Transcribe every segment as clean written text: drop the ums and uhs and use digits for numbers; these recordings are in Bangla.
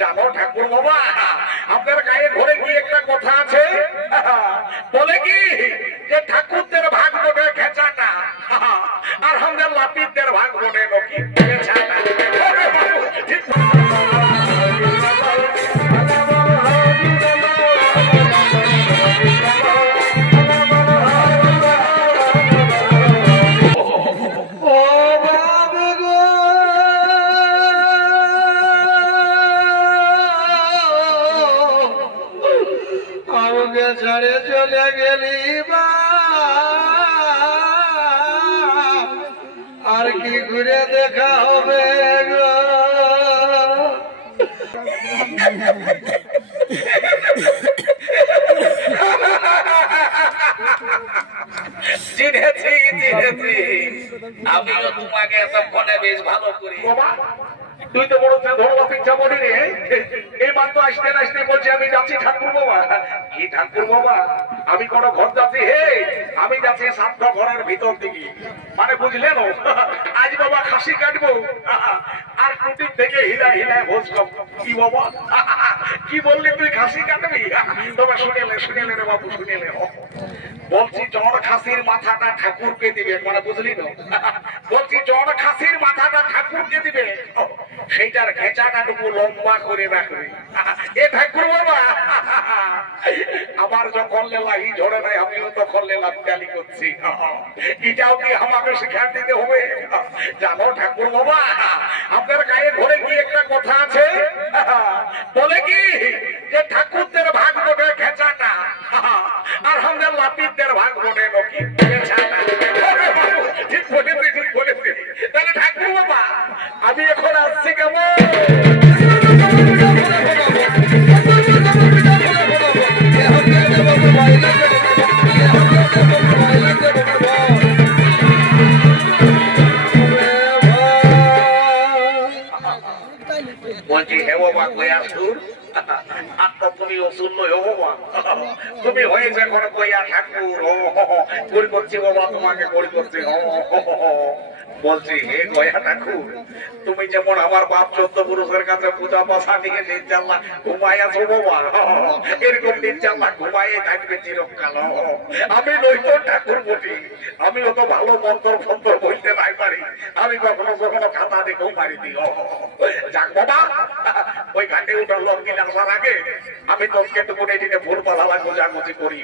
জানো ঠাকুর বাবা, আপনার গায়ে ঘরে কি একটা কথা আছে, বলে কি যে ঠাকুরদের ভাগ বটে খেচাটা, আর আমাদের লাপিতদের ভাগ বটে নাকি খেচাটা। ছেড়ে চলে গেলি আর কি ঘুরে দেখা হবে গো। চিনেছি চিনেছি, আমিও তোমাকে এতক্ষণে বেশ ভালো করি। তুই তো বড় ধরো পিঠা বলি রে, এই মাত্র আসতে আসতে বলছি আমি যাচ্ছি ঠাকুর বাবা। কি ঠাকুর বাবা, আমি কোন ঘর যাচ্ছি? হে, আমি যাচ্ছি সাত ঘরের ভিতর দিকে, মানে বুঝলেন আজ বাবা খাসি কাটবো আর টুটির থেকে হিলা হিলায় ভোজ খাবো। কি বাবা, কি বললি তুই খাসি কাটবি? তবে শুনেলে রে বাবু, শুনেলে। বলছি জন খাসির মাথাটা ঠাকুরকে দিবে, মানে বুঝলি না? বলছি জন খাসির মাথাটা ঠাকুরকে দিবে, সেইটার খেঁচাটাটুকু লম্বা করে রাখবে। এ ঠাকুর বাবা, আমার যখন লেলাই ঝরে নাই, আমিও তখন লেলাম গালি করছি। এটাও কি আমাকে শিক্ষা দিতে হবে? জানো ঠাকুর বাবা, আপনার গায়ে ঘরে কি একটা কথা আছে, বলে কি যে ঠাকুরদের ভাগ বটে খেঁচাটা, আর আমাদের লাপিতদের ভাগ বটে নাকি খেঁচাটা। ঠিক বলেছি, ঠিক বলেছি। তাহলে ঠাকুর বাবা, আমি এখন আসছি কেমন? বলছি হে বাবা কয়া সুর, আর তো তুমি অসুর নয় বাবা, তুমি হয়েছে এখন কয়া ঠাকুর। করি করছি বাবা, তোমাকে করি করছি। বলছি হে গয়া ঠাকুর, তুমি যেমন আমার বাপ 14 পুরুষের কাছে পূজা পাশা নিয়ে নির্জাল্লা ঘুমাই আছো বাবা, এরকম নির্জাল্লা ঘুমাই থাকবে চিরকাল। আমি নইতো ঠাকুর বটি, আমি অত ভালো মন্ত্র ফন্ত্র বলতে নাই পারি, আমি কখনো কখনো খাতা দেখেও পারি দি। যাক বাবা, ওই ঘাটে উঠার লঙ্গিল আসার আগে আমি তোকে একটু করে এদিকে ভুল পালা গোজাগুজি করি।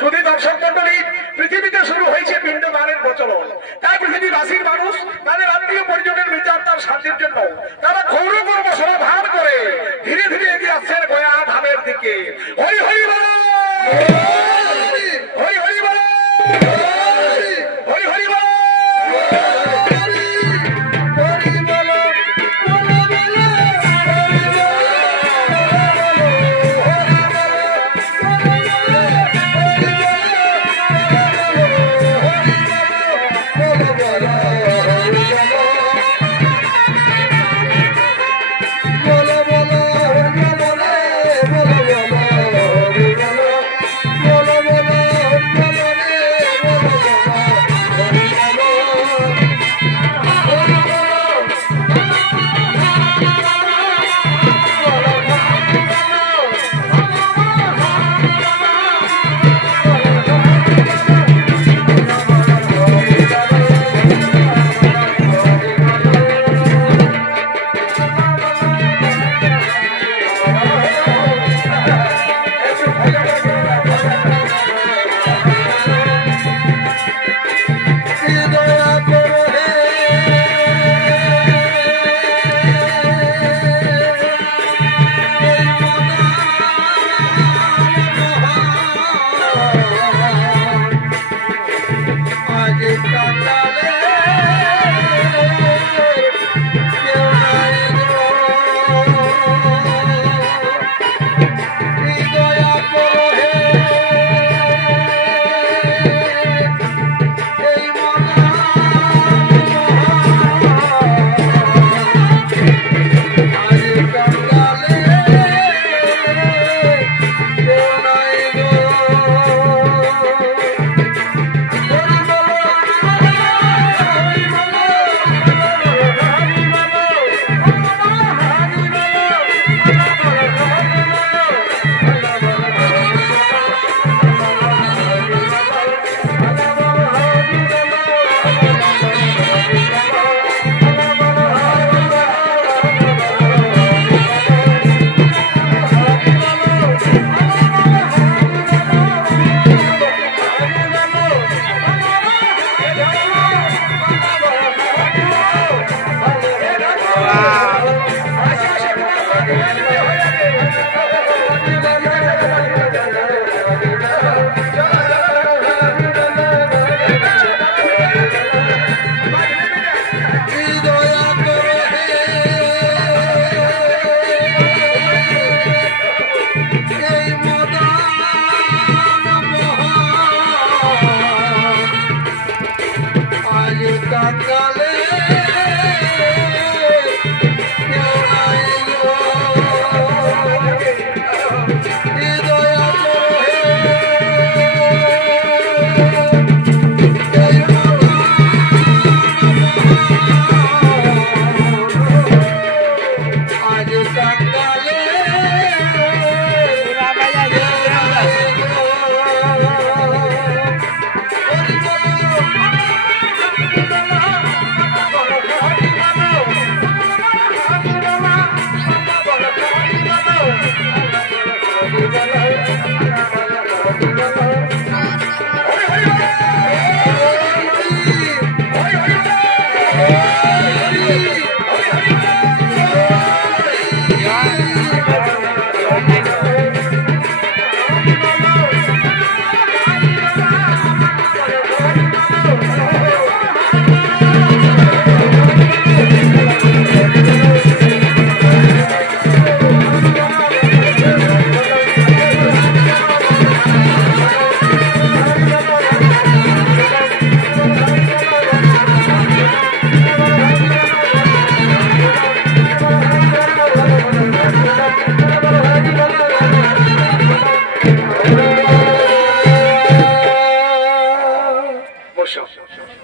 শুধু দর্শক মন্ডলী, পৃথিবীতে শুরু হয়েছে পিণ্ডদানের প্রচলন। তাই পৃথিবীবাসীর মানুষ তাদের আত্মীয় পরিজনের বিচার তার শান্তির জন্য তারা ক্ষৌর কর্ম সমাধান করে ধীরে ধীরে এগিয়ে আসছেন গয়া ধামের দিকে। হরি হরি বল, হরি হরি বল, হরি হরি বল। বলো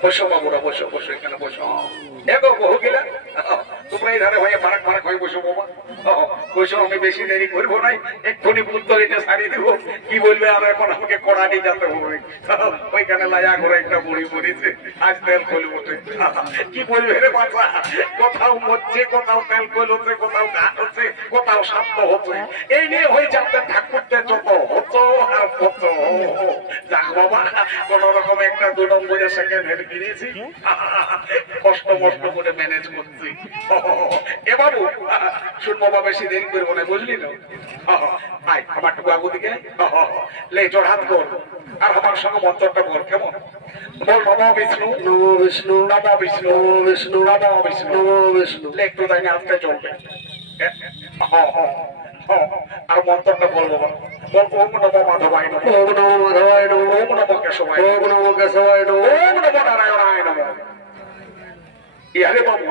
বসো বাবুরা, বসো বসো, এখানে বসো। দেখো বহু গেলা তোমরা এই ধারে হয়ে ফারাক ফারাক হয়ে বসো বাবা। বসো, আমি বেশি দেরি করবো নাই, এক্ষুনি পুত্তর এটা সারিয়ে দেবো। কি বলবে আর এখন আমাকে কড়া নিয়ে যেতে হবে। ওইখানে লায়া করে একটা বুড়ি মরেছে, আজ তেল খোল বসে। কি বলবে রে বাচ্চা, কোথাও মরছে, কোথাও তেল খোল হচ্ছে, কোথাও ঘাট হচ্ছে, কোথাও সাপ্ত হচ্ছে। এই নিয়ে হয়ে যাচ্ছে ঠাকুরতে যত হতো আর কত। যাক বাবা, কোন রকম একটা 2 নম্বরের সেকেন্ড হেড কিনেছি, কষ্ট মষ্ট করে ম্যানেজ করছি। এ বাবু শুন বাবা, বেশি দেরি করবো না, বুঝলি না? আয় আমার টুকু আগু দিকে লে জোর হাত কর, আর আমার সঙ্গে মন্ত্রটা বল, কেমন? বল নমো বিষ্ণু, নমো বিষ্ণু, নমো বিষ্ণু, নমো বিষ্ণু, নমো বিষ্ণু, নমো বিষ্ণু। লে একটু তাই আসতে চলবে। আর মন্ত্রটা বল বাবা, বল ওম নমো মাধবায় নমঃ, ওম নমো মাধবায় নমঃ, ওম নমো কেশবায় ওম নমো কেশবায় নমঃ, ওম নমো নারায়ণায় নমঃ। ইয়ারে বাবু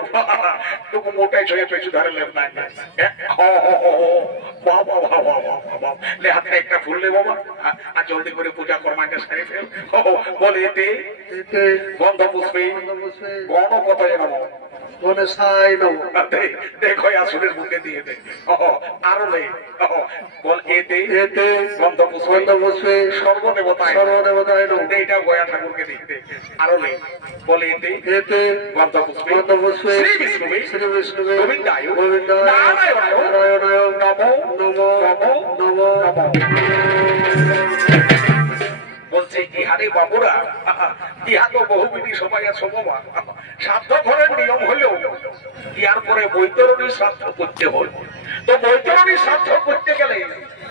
তোকে মোটাই ছড়ে পেছু ধরে লেন না। বাবা বাবা বাবা, লে হাতে একটা ফুল লে বাবা, আর জলদি করে পূজা কর্মাটা সারি ফেল। বলে এতে গন্ধ পুষ্পে গণ কথায় নমঃ, গণেশায় নমঃ। দেখো আসুরের মুখে দিয়ে দে। আরো লে বল এতে এতে গন্ধ পুষ্পে গন্ধ পুষ্পে সর্বদেবতায় সর্বদেবতায় নমঃ। এইটা গয়া ঠাকুরকে দেখতে। আরো লে বলে এতে এতে গন্ধ পুষ্পে গন্ধ পুষ্পে শ্রী বিষ্ণুবে শ্রী বিষ্ণুবে গোবিন্দায় গোবিন্দায় নারায়ণায় নারায়ণায় নমো নমো নমো নমো। নমো। বলছে ইহারে বাবুরা, ইহা তো বহুবিধি সবাই সমবা। শ্রাদ্ধ ঘরের নিয়ম হলেও ইয়ার পরে বৈতরণী শ্রাদ্ধ করতে হয়। তো বৈতরণী শ্রাদ্ধ করতে গেলে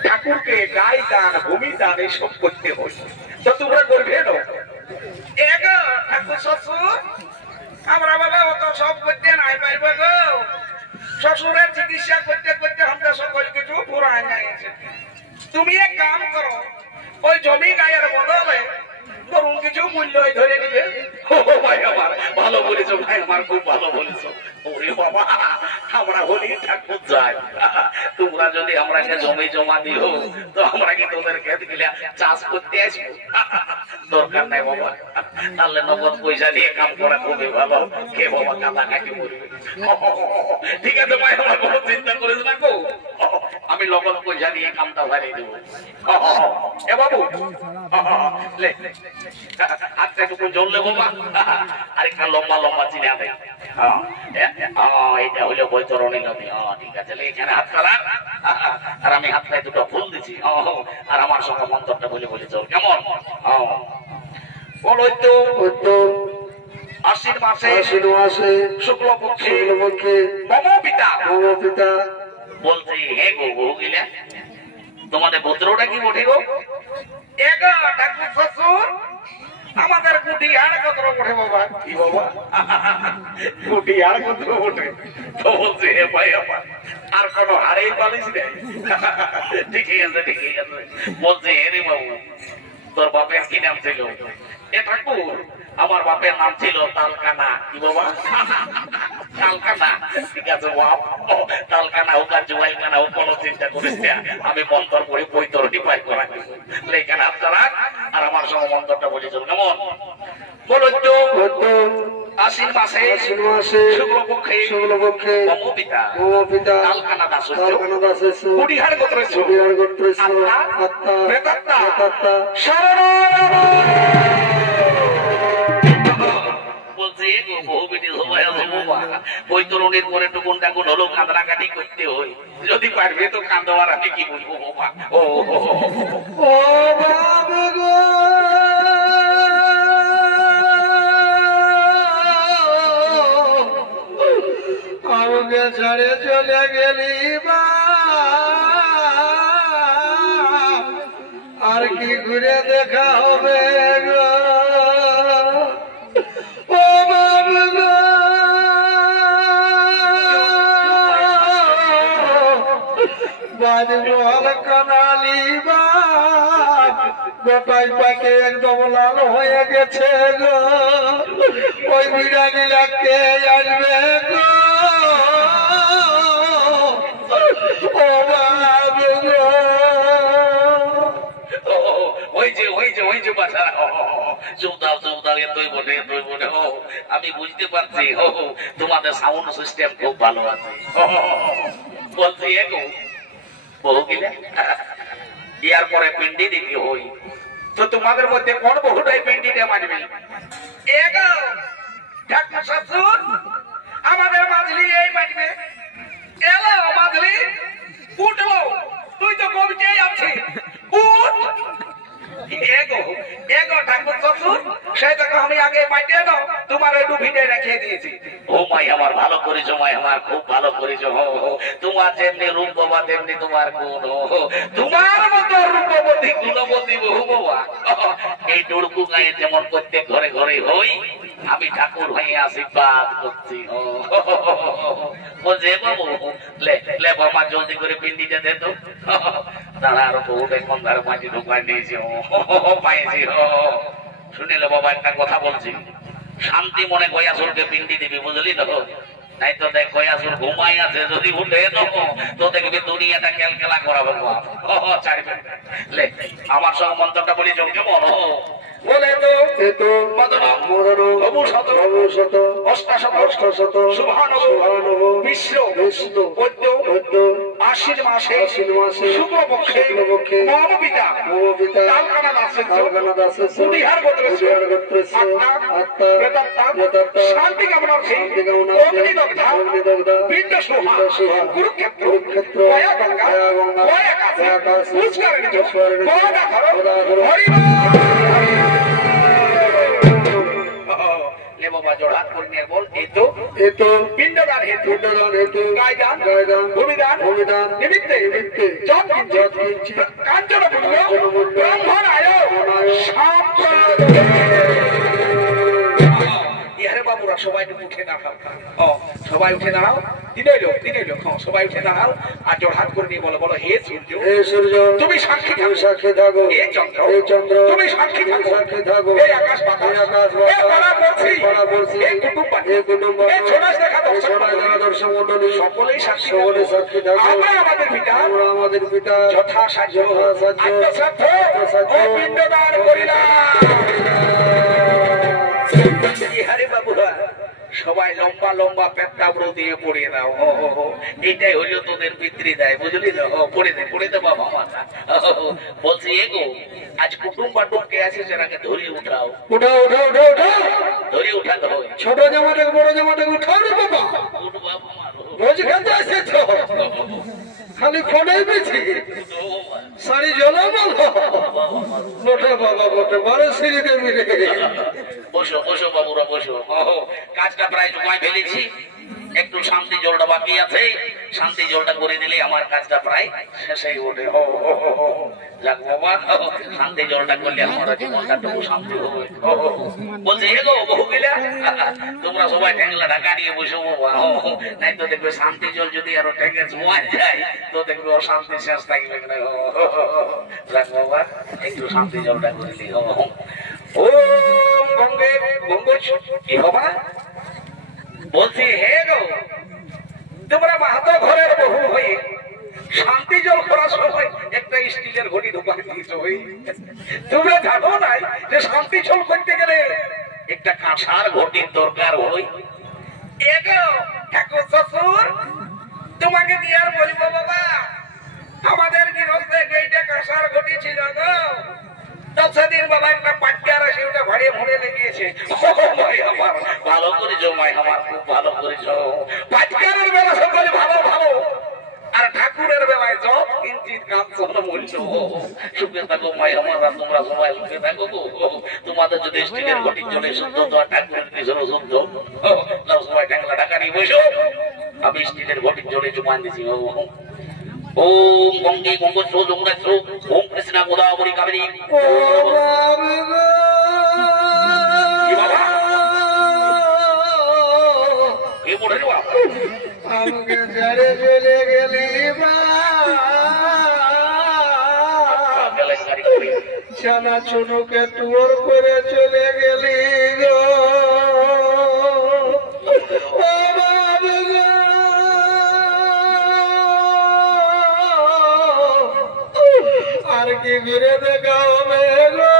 ঠাকুরকে গায়ে দান, ভূমি দান এইসব করতে হয়। তো তোমরা করবে না? ঠাকুর শ্বশুর আমরা বাবা অত সব করতে নাই পাইব গো। শ্বশুরের চিকিৎসা করতে করতে আমরা সকল কিছু পুরাই যাইছে। তুমি এক কাম করো, ওই জমি গায়ের বদলে করুন কিছু মূল্য ধরে নিবে। ও ভাই আমার ভালো বলেছো, ভাই আমার খুব ভালো বলেছো। ওরে বাবা, আমরা হলি ঠাকুর যাই, তোমরা যদি আমরাকে জমি জমা দিও তো আমরা কি তোদের খেত গিলা চাষ করতে আসবো? দরকার নাই বাবা, তাহলে নগদ পয়সা দিয়ে কাম করা খুবই ভালো। কে বাবা কাদা কাটি করবে? ঠিক আছে ভাই, আমার কোনো চিন্তা করিস না গো, আমি নগদ পয়সা দিয়ে কামটা ভারিয়ে দেবো। এ বাবু লে হাতটা একটু জ্বললে বাবা, আরেকটা লম্বা লম্বা চিনে দেয়। এটা হলো বৈতরণী নদী। ঠিক আছে, এখানে হাত খারাপ, আর আমি হাতটায় 2টা ফুল দিচ্ছি। আর আমার সঙ্গে মন্ত্রটা বলে বলে চল, কেমন? বলো তো আশ্বিন মাসে আশ্বিন মাসে শুক্লপক্ষে শুক্লপক্ষে মম পিতা মম পিতা বলছি হে গো বহু গিলা তোমাদের গোত্রটা কি ওঠে গো? এগো ঠাকুর শ্বশুর আমাদের গুটি আর গোত্র ওঠে বাবা। কি বাবা? গুটি আর গোত্র ওঠে? তো বলছে হে ভাই আমার আর কোন হারেই পালিস নেই। ঠিকই আছে ঠিকই আছে। বলছে হে রে বাবু তোর বাপের কি নাম ছিল? এ ঠাকুর আমার বাপের নাম ছিল তালকানা। কি বাবা? তালকানা। ঠিক আছে বাপ, তালকানা হোক আর জুয়াইখানা হোক কোনো চিন্তা করিস না, আমি মন্তর পড়ি বৈতরণী পাই করা এখানে হাত চালাক আর আমার সঙ্গে মন্তরটা বলি চল কেমন বলো তো। আশ্বিন মাসে শুক্লপক্ষে মমপিতা তালকানা দাসস্য কুড়িহার গোত্রস্য আত্মা প্রেতাত্মা শরণ বলছে গো বহু বেটি সবাই আছে বাবা বৈতরণীর পরে টুকুন টাকুন হলো কাঁদরাকাটি করতে হয়, যদি পারবে তো কাঁদোয়ার আমি কি বলবো বাবা। ও বাবা গো আমাকে ছেড়ে চলে গেলি বা আর কি ঘুরে দেখা হবে গো? ও বাবা গো বাজমহল কানালি বা গোটাই পাকে একদম লাল হয়ে গেছে গো, ওই বিড়ানিরা কে আসবে গো? ও বাবা গো ওই যে বাসা চৌদাও এতই বলে ও আমি বুঝতে পারছি ও তোমাদের সাউন্ড সিস্টেম খুব ভালো আছে। বলছি এগো বহু গিলে ইয়ার পরে পিন্ডি দিতে হই, তো তোমাদের মধ্যে কোন বহুটাই পিন্ডিটা মানবে? এগো ঠাকুর শ্বশুর আমাদের মাঝলি এই মানবে। এলো মাঝলি উঠলো, তুই তো কবিতেই আছিস উঠ। এগো ঠাকুর শ্বশুর সেই দেখো আমি আগে মাইটে দাও তোমার ওই ডুবিতে রেখে দিয়েছি। ও মাই আমার ভালো করেছো, মাই আমার খুব ভালো করেছো। তোমার যেমনি রূপ বাবা তেমনি তোমার গুণ, তোমার মতো রূপবতী গুণবতী বহু বাবা এই ডুড়কু গায়ে যেমন প্রত্যেক ঘরে ঘরে হই আমি ঠাকুর হয়ে আশীর্বাদ করছি। বলছে বাবু লে বাবা জলদি করে পিন্ডিটা দে তো। তারা আরো বহুটা কন্ধার মাঝে ঢুকাই দিয়েছে পাইছি। শুনিলে বাবা একটা কথা বলছি, শান্তি মনে গয়াসুরকে পিন্ডি দিবি বুঝলি তো, নাই তো দেখ গয়াসুর ঘুমাই আছে, যদি উঠে তো দেখবি দুনিয়াটা খেলা করাবো। লে আমার সঙ্গে মন্ত্রটা বলি চোখ কেমন বলে তো আশ্বিন মাসে শুক্লপক্ষে মমপিতা তালকানা দাসস্য কুড়িহার গোত্রস্য আত্মা প্রেতাত্মা শান্তি কামনার্থে অগ্নিদগ্ধা পিণ্ড সোহা কুরুক্ষেত্র গয়া গঙ্গা গয়া কাশী পুষ্করিণী গোদাধর হরি বাবা জোড়হাত করে নিয়ে বল এই তো পিণ্ডদান হেতু গায়দান ভূমিদান নিমিত্তে যৎ কিঞ্চিৎ কাঞ্চন মূল্য ব্রাহ্মণ আয় ইয়ারে বাবুরা সবাই উঠে দাঁড়াও, সবাই উঠে দাঁড়াও, দিনই লোক সবাই উঠে দাঁড়াও আর জোড়হাত করে নিয়ে বলো বলো হে সূর্য তুমি সাক্ষী থাকো, হে চন্দ্র তুমি সাক্ষী থাকো, হে আকাশ বাতাস হে পাড়া পড়ছি হে কুটুম্ব হে ছোড়াস দেখা দর্শক মণ্ডলী সকলেই সাক্ষী থাকো। আমরা আমাদের পিতা যথাসাধ্য ও পিণ্ডদান করিলাম। হরে বাবুরা সবাই লম্বা লম্বা পেট্টাবড়ো দিয়ে পড়িয়ে দাও। এটাই হইলো তোদের পিতৃদায় বুঝলি তো, পড়ে দে বাবা মাথা। বলছি এগো আজ কুটুম বাটুম কে আছে সেটাকে ধরিয়ে উঠাও ধরিয়ে উঠাতে হয়। ছোট জামাটাকে বড় জামাটাকে উঠাও রে বাবা, রোজ খেতে আসছে তো খালি ফোনেই বেছি শাড়ি জ্বলা বলো বটে বাবা বটে বড় সিঁড়িতে মিলে। বসো বাবুরা বসো, কাজটা প্রায় জমায় ফেলেছি, একটু শান্তি জলটা বাকি আছে, শান্তি জলটা করে দিলে আমার কাজটা প্রায় শেষই ওঠে। যাক বাবা, শান্তি জলটা করলে আমার জীবনটা একটু শান্তি হবে। বলছে হে গো বহু তোমরা সবাই ঠ্যাংলা ঢাকা নিয়ে বসে বাবা, নাই তো দেখবে শান্তি জল যদি আরো ঠেঙ্গে জমায় যায় তো দেখবে অশান্তি শেষ থাকবে না। যাক বাবা, একটু শান্তি জলটা করে দিই। ও গঙ্গে গঙ্গো কি বাবা বলছি হে গো, তোমরা মাহাতো ঘরের বহু হয়ে শান্তি জল করার সময় একটা স্টিলের ঘটি ঢোকা দিয়েছো। তোমরা জানো নাই যে শান্তি জল করতে গেলে একটা কাঁসার ঘটির দরকার হয়। এগো ঠাকুর শ্বশুর, তোমাকে দিয়ে আর বলবো বাবা, আমাদের গৃহস্থে এইটা কাঁসার ঘটি ছিল গো, সেদিন বাবা একটা পাটকার আছে ওটা ভাড়ে ভরে লেগিয়েছে। আমার ভালো করেছো মাই, আমার খুব ভালো করেছো। পাটকারের বেলা সকলে ভালো ভালো, আর ঠাকুরের বেলায় সব কিঞ্চিত কাঁদছো বলছো। সুখে থাকো মাই আমার, তোমরা সবাই সুখে থাকো গো। তোমাদের যদি স্টিলের ঘটি চলে শুদ্ধ তো আর ঠাকুরের পিছনে শুদ্ধ। সবাই ঠ্যাংলা ঢাকা নিয়ে বসো, আমি স্টিলের ঘটির জলে জমান দিছি। ওম গঙ্গে গঙ্গোত্র যমুনাত্র ওম কৃষ্ণা গোদাবরী কাবেরী। আমাকে ছেড়ে চলে গেলি ছানা চুনুকে টুয়োর করে চলে গেলি গো। আর কি ঘুরে দেখা হবে গো।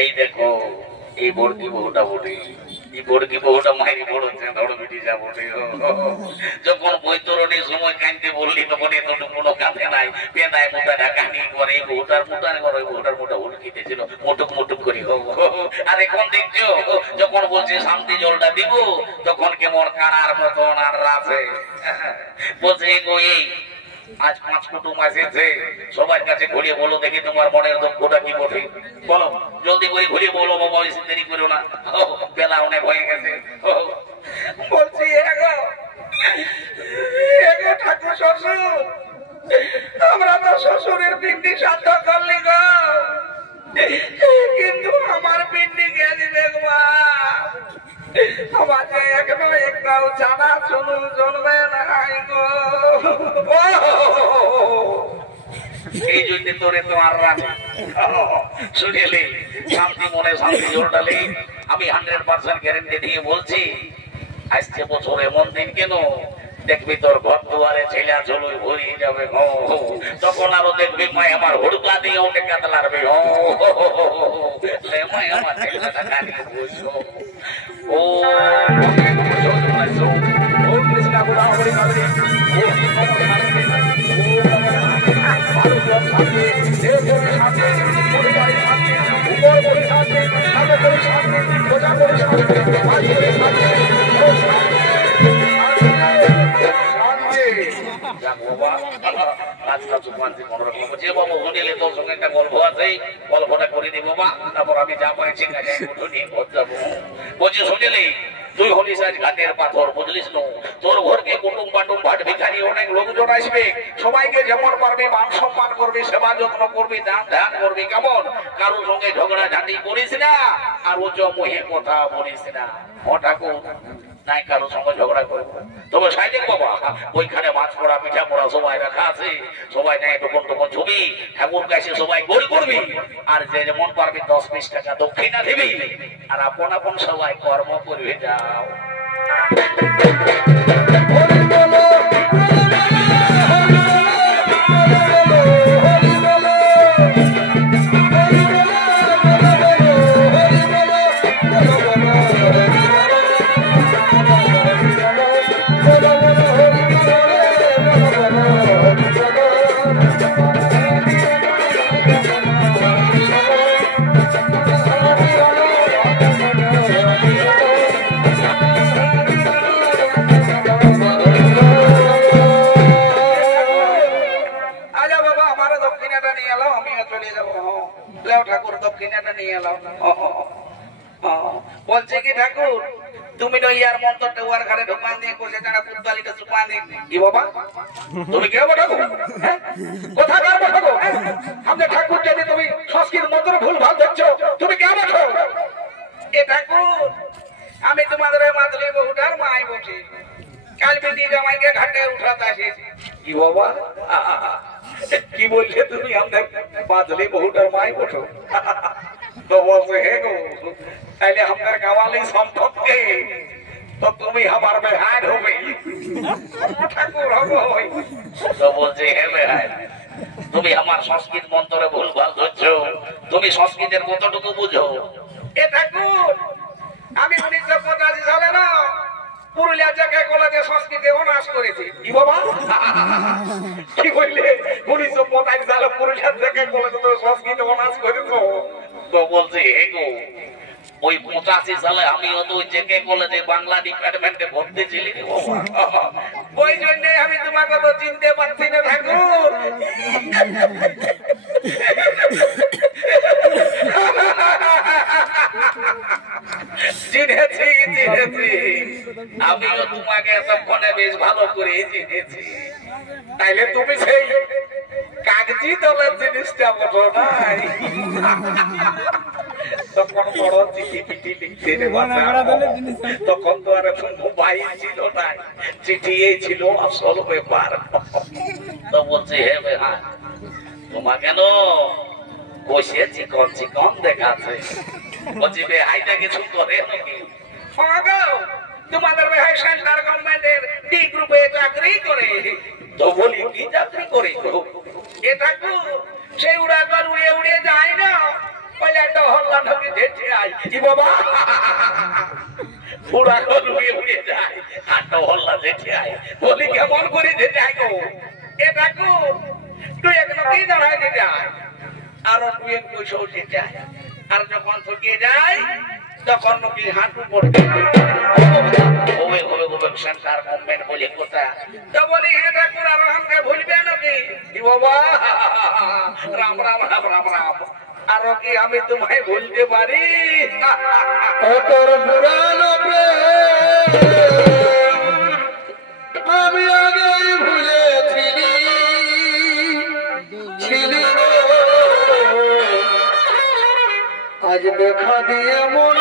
এই দেখো এই বড়কি বহুটা বটে, এই বড়কি বহুটা মাইরি বড়ছে ধরো বেটি যা বটে। যখন বৈতরণীর সময় কাঁদতে বললি তখন এত কোনো কাঁদে নাই, পেনায় মোটা ঢাকা নিয়ে করে এই বহুটার মোটার ঘর, ওই বহুটার মোটা উল্কিতে ছিল মোটুক মোটুক করি। আর এখন দেখছো যখন বলছে শান্তি জলটা দিব তখন কেমন কানার মতন আর রাছে। বলছে গো এই আজ 5 কুটুম এসেছে, সবার কাছে ঘুরিয়ে বলো দেখি তোমার মনের দুঃখটা কি বটে, বলো জলদি করে ঘুরিয়ে বলো বাবা, বেশি দেরি করো না, বেলা অনেক হয়ে গেছে। বলছি এগো এগো ঠাকুর শ্বশুর, আমরা তো শ্বশুরের পিন্ডি সাধ্য করলি গো, কিন্তু আমার পিন্ডি গেলি দেখবা আমার যে এখনো একটাও জানা শুনু জন্মে নাই গো। এই জন্য তোরে তো আর শুনেলি শান্তি মনে শান্তি জোরটালি। আমি 100% গ্যারেন্টি দিয়ে বলছি, আসছে বছর এমন দিন কেন দেখবি তোর ঘর দুয়ারে ছেলা ঝোলই ভরিয়ে যাবে। তখন আরো দেখবি মাই আমার হুড়কা দিয়ে ওকে কাতলারবে। মাই আমার ছেলেটা গাড়ি বসো। ও কৃষ্ণ গোদাবরী কাবেরী যে বাবু হোটেলে তোর সঙ্গে একটা গল্প আছে, গল্পটা করে দিব বাবা, তারপর আমি যা পাইছি যাবো। বলছি শুনেলি তুই হলিস আজ ঘাটের পাথর, বুঝলিস না? তোর ঘরকে কুটুম বাটুম ভাট ভিখারি অনেক লোকজন আসবে, সবাইকে যেমন পারবি মান সম্মান করবি, সেবা যত্ন করবি, দান ধ্যান করবি, কেমন? কারোর সঙ্গে ঝগড়া ঝাঁটি করিস না, আর ও মুহে কথা বলিস না। ও ঠাকুর নাই কারোর সঙ্গে ঝগড়া করবো, তবে সাইডে বাবা ওইখানে মাছ পড়া পিঠা পড়া সবাই রাখা আছে, সবাই নেই তখন তখন ছবি ঠাকুর কাছে সবাই গোল করবি, আর যে যেমন পারবি 10-20 টাকা দক্ষিণা দিবি, আর আপন আপন সবাই কর্ম করবে যাও। ইয়ার মন্ত্রটা ওয়ার ঘরে ঢোকান দিয়ে করছে যারা পুত্তালিকে সুপান দিয়ে কি বাবা তুমি কে বঠাবো কোথাকার বঠাবো আমাদের ঠাকুর যদি তুমি সংস্কৃত মন্ত্র ভুল ভাল দেখছো তুমি কে বঠো এ ঠাকুর আমি তোমাদের মাদলি বহুটার মাই বসে কাল বেটি জামাইকে ঘাটে উঠাতে আসিছি কি বাবা কি বললে তুমি আমাদের মাদলি বহুটার মাই বসো তো বলছে হে গো তাইলে আপনার গাওয়ালি সম্পর্কে তো তুমি আমার বেহায় হবে ঠাকুর হবো তো বলছে হে বেহায় তুমি আমার সংস্কৃত মন্ত্রে ভুল ভাল ধরছো তুমি সংস্কৃতের কতটুকু বুঝো এ ঠাকুর আমি 1985 সালে না পুরুলিয়া জেকে কলেজে সংস্কৃতে অনার্স করেছি কি বাবা কি বললে 1985 সালে পুরুলিয়া জেকে কলেজে সংস্কৃতে অনার্স করেছো তো বলছে হে গো ওই 85 সালে আমিও তো জেকে কলেজে বাংলা ডিপার্টমেন্টে ভর্তি ছিলি ওই জন্য আমি তোমাকে তো চিনতে পারছি না ঠাকুর চিনেছি আমিও তোমাকে এতক্ষণে বেশ ভালো করে চিনেছি তাইলে তুমি সেই কাগজি দলের জিনিসটা বলো নাই তখন বড় চিঠি পিঠি লিখতে তখন তো আর এখন মোবাইল ছিল না চিঠি এই ছিল আসল ব্যাপার তো বলছি হে ভাই তোমা কেন বসে চিকন চিকন দেখাচ্ছে বলছি বেহাইটা কিছু করে নাকি তোমাদের বেহাই সেন্টার গভর্নমেন্টের ডি গ্রুপে চাকরি করে তো বলি কি চাকরি করে এ ঠাকুর সেই উড়াগর উড়িয়ে উড়িয়ে যায় না পয়লা একটা হল্লা ঢোকে যেতে আই কি বাবা উড়াগর উড়িয়ে উড়িয়ে যায় একটা হল্লা যেতে আই বলি কেমন করে যেতে আই গো এ ঠাকুর তুই এখনো কি দাঁড়ায় যেতে আয় আরো তুই এক পয়সাও যেতে আয় আর যখন থকিয়ে যায় তখন নাকি হাঁটু পড়তে ওবে ওবে ওবে সেন্টার গভর্নমেন্ট বলে কথা তো বলি হে ঠাকুর আর আমাকে ভুলবে নাকি কি বাবা রাম রাম রাম রাম রাম আর কি আমি তোমায় ভুলতে পারি তোর পুরানো আমি আগেই ভুলেছিলি ছিলি আজ দেখা দিয়ে মন